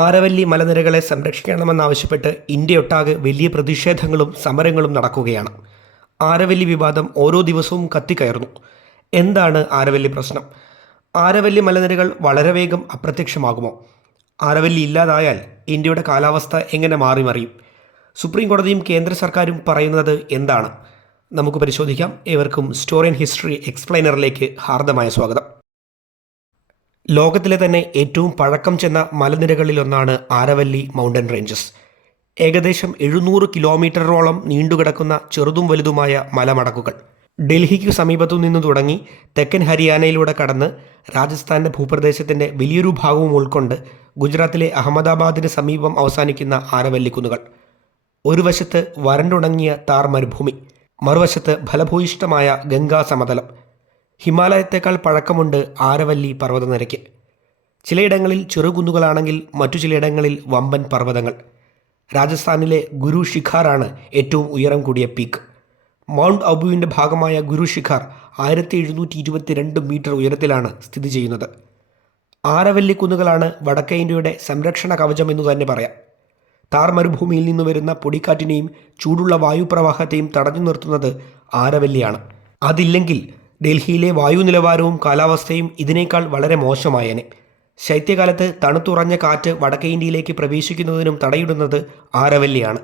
ആരവല്ലി മലനിരകളെ സംരക്ഷിക്കണമെന്നാവശ്യപ്പെട്ട് ഇന്ത്യയൊട്ടാകെ വലിയ പ്രതിഷേധങ്ങളും സമരങ്ങളും നടക്കുകയാണ്. ആരവല്ലി വിവാദം ഓരോ ദിവസവും കത്തിക്കയറുന്നു. എന്താണ് ആരവല്ലി പ്രശ്നം? ആരവല്ലി മലനിരകൾ വളരെ വേഗം അപ്രത്യക്ഷമാകുമോ? ആരവല്ലി ഇല്ലാതായാൽ ഇന്ത്യയുടെ കാലാവസ്ഥ എങ്ങനെ മാറിമറിയും? സുപ്രീം കോടതിയും കേന്ദ്ര സർക്കാരും പറയുന്നത് എന്താണ്? നമുക്ക് പരിശോധിക്കാം. ഏവർക്കും സ്റ്റോറി ആൻഡ് ഹിസ്റ്ററി എക്സ്പ്ലെയിനറിലേക്ക് ഹാർദമായ സ്വാഗതം. ലോകത്തിലെ തന്നെ ഏറ്റവും പഴക്കം ചെന്ന മലനിരകളിലൊന്നാണ് ആരവല്ലി മൗണ്ടൻ റേഞ്ചസ്. ഏകദേശം 700 കിലോമീറ്ററോളം നീണ്ടുകിടക്കുന്ന ചെറുതും വലുതുമായ മലമടക്കുകൾ ഡൽഹിക്ക് സമീപത്തു നിന്ന് തുടങ്ങി തെക്കൻ ഹരിയാനയിലൂടെ കടന്ന് രാജസ്ഥാൻ്റെ ഭൂപ്രദേശത്തിൻ്റെ വലിയൊരു ഭാഗവും ഉൾക്കൊണ്ട് ഗുജറാത്തിലെ അഹമ്മദാബാദിന് സമീപം അവസാനിക്കുന്ന ആരവല്ലി കുന്നുകൾ. ഒരു വശത്ത് വരണ്ടുണങ്ങിയ താർ മരുഭൂമി, മറുവശത്ത് ഫലഭൂയിഷ്ടമായ ഗംഗാ സമതലം. ഹിമാലയത്തേക്കാൾ പഴക്കമുണ്ട് ആരവല്ലി പർവ്വതനിരയ്ക്ക്. ചിലയിടങ്ങളിൽ ചെറുകുന്നുകളാണെങ്കിൽ മറ്റു ചിലയിടങ്ങളിൽ വമ്പൻ പർവ്വതങ്ങൾ. രാജസ്ഥാനിലെ ഗുരു ശിഖാറാണ് ഏറ്റവും ഉയരം കൂടിയ പീക്ക്. മൗണ്ട് അബുവിൻ്റെ ഭാഗമായ ഗുരു ശിഖാർ 1722 മീറ്റർ ഉയരത്തിലാണ് സ്ഥിതി ചെയ്യുന്നത്. ആരവല്ലി കുന്നുകളാണ് വടക്കേ ഇന്ത്യയുടെ സംരക്ഷണ കവചം എന്നു തന്നെ പറയാം. താർ മരുഭൂമിയിൽ നിന്ന് വരുന്ന പൊടിക്കാറ്റിനെയും ചൂടുള്ള വായുപ്രവാഹത്തെയും തടഞ്ഞു നിർത്തുന്നത് ആരവല്ലിയാണ്. അതില്ലെങ്കിൽ ഡൽഹിയിലെ വായു നിലവാരവും കാലാവസ്ഥയും ഇതിനേക്കാൾ വളരെ മോശമായേനെ. ശൈത്യകാലത്ത് തണുത്തുറഞ്ഞ കാറ്റ് വടക്കേ ഇന്ത്യയിലേക്ക് പ്രവേശിക്കുന്നതിനും തടയിടുന്നത് ആരവല്ലിയാണ്.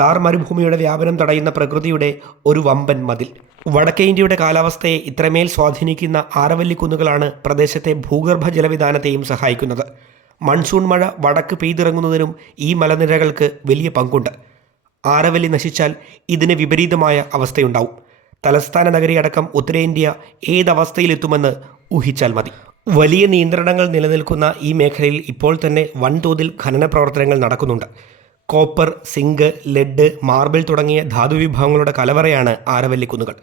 താർ മരുഭൂമിയുടെ വ്യാപനം തടയുന്ന പ്രകൃതിയുടെ ഒരു വമ്പൻ മതിൽ. വടക്കേ ഇന്ത്യയുടെ കാലാവസ്ഥയെ ഇത്രമേൽ സ്വാധീനിക്കുന്ന ആരവല്ലി കുന്നുകളാണ് പ്രദേശത്തെ ഭൂഗർഭ ജലവിധാനത്തെയും സഹായിക്കുന്നത്. മൺസൂൺ മഴ വടക്ക് പെയ്തിറങ്ങുന്നതിനും ഈ മലനിരകൾക്ക് വലിയ പങ്കുണ്ട്. ആരവല്ലി നശിച്ചാൽ ഇതിന് വിപരീതമായ അവസ്ഥയുണ്ടാവും. തലസ്ഥാന നഗരിയടക്കം ഉത്തരേന്ത്യ ഏതവസ്ഥയിലെത്തുമെന്ന് ഊഹിച്ചാൽ മതി. വലിയ നിയന്ത്രണങ്ങൾ നിലനിൽക്കുന്ന ഈ മേഖലയിൽ ഇപ്പോൾ തന്നെ വൻതോതിൽ ഖനന പ്രവർത്തനങ്ങൾ നടക്കുന്നുണ്ട്. കോപ്പർ, സിങ്ക്, ലെഡ്, മാർബിൾ തുടങ്ങിയ ധാതുവിഭവങ്ങളുടെ കലവറയാണ് ആരവല്ലി കുന്നുകൾ.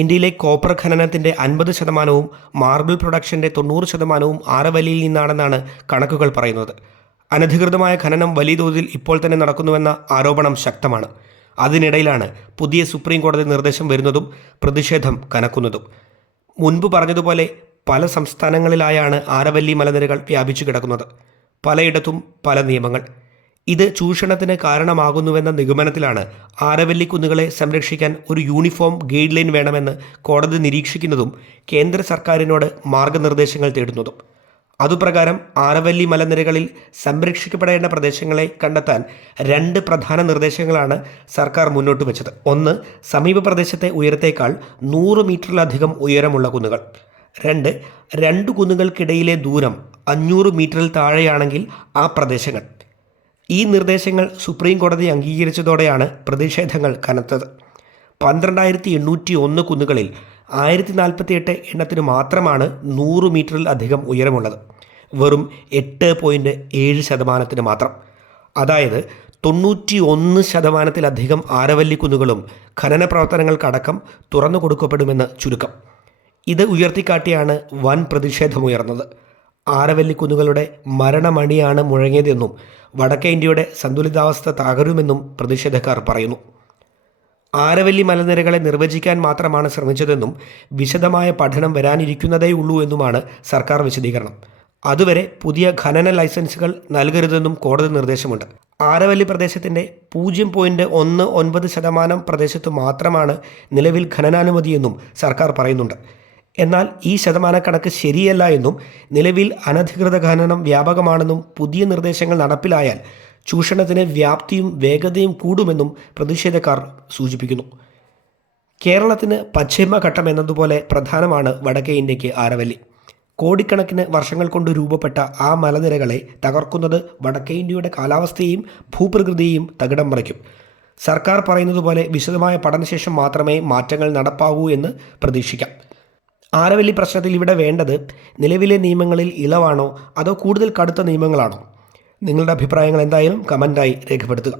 ഇന്ത്യയിലെ കോപ്പർ ഖനനത്തിൻ്റെ 50%, മാർബിൾ പ്രൊഡക്ഷൻ്റെ 90% ആരവല്ലിയിൽ നിന്നാണെന്നാണ് കണക്കുകൾ പറയുന്നത്. അനധികൃതമായ ഖനനം വലിയ തോതിൽ ഇപ്പോൾ തന്നെ നടക്കുന്നുവെന്ന ആരോപണം ശക്തമാണ്. അതിനിടയിലാണ് പുതിയ സുപ്രീം കോടതി നിർദ്ദേശം വരുന്നതും പ്രതിഷേധം കനക്കുന്നതും. മുൻപ് പറഞ്ഞതുപോലെ പല സംസ്ഥാനങ്ങളിലായാണ് ആരവല്ലി മലനിരകൾ വ്യാപിച്ചു കിടക്കുന്നത്. പലയിടത്തും പല നിയമങ്ങൾ. ഇത് ചൂഷണത്തിന് കാരണമാകുന്നുവെന്ന നിഗമനത്തിലാണ് ആരവല്ലി കുന്നുകളെ സംരക്ഷിക്കാൻ ഒരു യൂണിഫോം ഗൈഡ് ലൈൻ വേണമെന്ന് കോടതി നിരീക്ഷിക്കുന്നതും കേന്ദ്ര സർക്കാരിനോട് മാർഗനിർദ്ദേശങ്ങൾ തേടുന്നതും. അതുപ്രകാരം ആരവല്ലി മലനിരകളിൽ സംരക്ഷിക്കപ്പെടേണ്ട പ്രദേശങ്ങളെ കണ്ടെത്താൻ 2 പ്രധാന നിർദ്ദേശങ്ങളാണ് സർക്കാർ മുന്നോട്ട് വെച്ചത്. ഒന്ന്, സമീപ പ്രദേശത്തെ ഉയരത്തേക്കാൾ 100 മീറ്ററിലധികം ഉയരമുള്ള കുന്നുകൾ. 2 കുന്നുകൾക്കിടയിലെ ദൂരം 500 മീറ്ററിൽ താഴെയാണെങ്കിൽ ആ പ്രദേശങ്ങൾ. ഈ നിർദ്ദേശങ്ങൾ സുപ്രീം കോടതി അംഗീകരിച്ചതോടെയാണ് പ്രതിഷേധങ്ങൾ കനത്തത്. 12,801 കുന്നുകളിൽ 1048 എണ്ണത്തിന് മാത്രമാണ് 100 മീറ്ററിൽ അധികം ഉയരമുള്ളത്. വെറും 8.7% മാത്രം. അതായത് 91%-ലധികം ആരവല്ലി കുന്നുകളും ഖനന പ്രവർത്തനങ്ങൾക്കടക്കം തുറന്നു കൊടുക്കപ്പെടുമെന്ന് ചുരുക്കം. ഇത് ഉയർത്തിക്കാട്ടിയാണ് വൻ പ്രതിഷേധമുയർന്നത്. ആരവല്ലി കുന്നുകളുടെ മരണമണിയാണ് മുഴങ്ങിയതെന്നും വടക്കേ ഇന്ത്യയുടെ സന്തുലിതാവസ്ഥ തകരുമെന്നും പ്രതിഷേധക്കാർ പറയുന്നു. ആരവല്ലി മലനിരകളെ നിർവചിക്കാൻ മാത്രമാണ് ശ്രമിച്ചതെന്നും വിശദമായ പഠനം വരാനിരിക്കുന്നതേ ഉള്ളൂ എന്നുമാണ് സർക്കാർ വിശദീകരണം. അതുവരെ പുതിയ ഖനന ലൈസൻസുകൾ നൽകരുതെന്നും കോടതി നിർദ്ദേശമുണ്ട്. ആരവല്ലി പ്രദേശത്തിൻ്റെ 0.19% പ്രദേശത്ത് മാത്രമാണ് നിലവിൽ ഖനനാനുമതിയെന്നും സർക്കാർ പറയുന്നുണ്ട്. എന്നാൽ ഈ ശതമാനക്കണക്ക് ശരിയല്ല എന്നും നിലവിൽ അനധികൃത ഖനനം വ്യാപകമാണെന്നും പുതിയ നിർദ്ദേശങ്ങൾ നടപ്പിലായാൽ ചൂഷണത്തിന് വ്യാപ്തിയും വേഗതയും കൂടുമെന്നും പ്രതിഷേധക്കാർ സൂചിപ്പിക്കുന്നു. കേരളത്തിന് പശ്ചിമഘട്ടം എന്നതുപോലെ പ്രധാനമാണ് വടക്കേ ഇന്ത്യക്ക് ആരവല്ലി. കോടിക്കണക്കിന് വർഷങ്ങൾ കൊണ്ട് രൂപപ്പെട്ട ആ മലനിരകളെ തകർക്കുന്നത് വടക്കേ ഇന്ത്യയുടെ കാലാവസ്ഥയെയും ഭൂപ്രകൃതിയെയും തകിടം മറിക്കും. സർക്കാർ പറയുന്നതുപോലെ വിശദമായ പഠനശേഷം മാത്രമേ മാറ്റങ്ങൾ നടപ്പാകൂ എന്ന് പ്രതീക്ഷിക്കാം. ആരവല്ലി പ്രശ്നത്തിൽ ഇവിടെ വേണ്ടത് നിലവിലെ നിയമങ്ങളിൽ ഇളവാണോ അതോ കൂടുതൽ കടുത്ത നിയമങ്ങളാണോ? നിങ്ങളുടെ അഭിപ്രായങ്ങൾ എന്തായാലും കമൻറ്റായി രേഖപ്പെടുത്തുക.